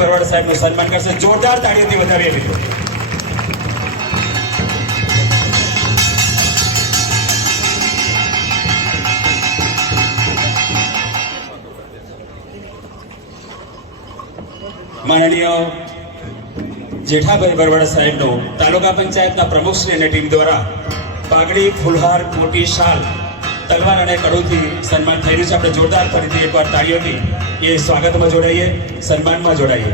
બરવાડ સાહેબનું સન્માન કરશે. જોરદાર તાળીઓથી વધાવીએ મિત્રો. માનનીય જેઠાભાઈ બરવાડ સાહેબનું તાલુકા પંચાયતના પ્રમુખશ્રી અને ટીમ દ્વારા પાઘડી ફુલહાર મોટી શાલ તલવાર અને કડુથી સન્માન થઈ રહ્યું છે. આપણે જોરદાર ફરીથી એકવાર તાળીઓથી એ સ્વાગતમાં જોડાઈએ, સન્માનમાં જોડાઈએ.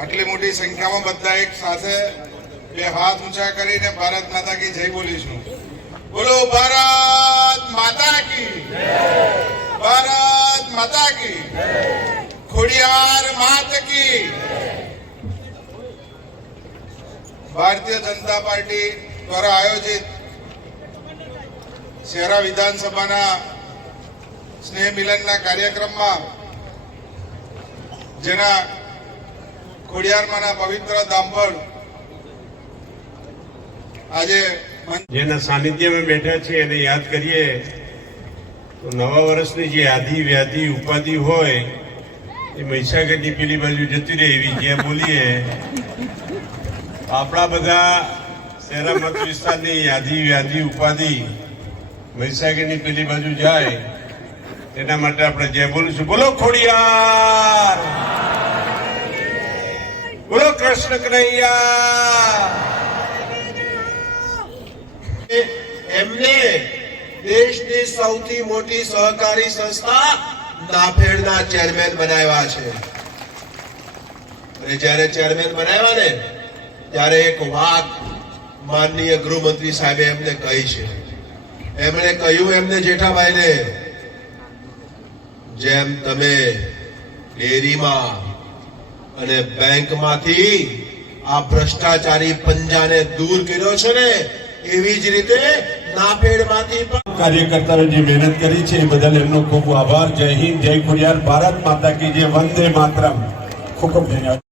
આટલી મોટી સંખ્યામાં બધા એક સાથે બે હાથ ઊંચા કરીને ભારત માતા કી જય બોલીશું બોલો, ભારત માતા કી ભારત માતા કી ખોડિયાર માત કી ભારતીય જનતા પાર્ટી દ્વારા આયોજિત શહેરા વિધાનસભાના સ્નેહ મિલનના કાર્યક્રમમાં જેના ખોડિયારમાંના પવિત્ર ધામ આજે જેના સાનિધ્યમાં બેઠા છે એને યાદ કરીએ તો નવા વર્ષની જે આધિ વ્યાધિ ઉપાધિ હોય એ મહીસાગરની પેલી બાજુ જતી રહે એવી જ્યાં બોલીએ, આપણા બધા શહેરા મત વિસ્તારની યાદી, વ્યાધી, ઉપાધિ વૈશાખીની પેલી બાજુ જાય તેના માટે આપણે જે બોલીશું બોલો, ખોડિયાર! બોલો, કૃષ્ણ કનૈયા! એમને દેશની સૌથી મોટી સહકારી સંસ્થા નાફેડના ચેરમેન બનાવ્યા છે. અને જ્યારે ચેરમેન બનાવ્યા ને, ત્યારે એક વાત માનનીય ગૃહમંત્રી સાહેબે એમને કહી છે. એમણે કહ્યું, એમને જેઠાભાઈને, જેમ તમે ડેરીમાં અને બેંકમાંથી આ ભ્રષ્ટાચારી પંજાને દૂર કર્યો છે ને, એવી જ રીતે નાપેડમાંથી પણ કાર્યકર્તાઓ જે મહેનત કરી છે, એ બદલ એમનો ખૂબ આભાર. જય હિન્દ, જય ખોડિયાર ભારત માતા કી જય. વંદે માતરમ. ખૂબ ખૂબ ધન્યવાદ.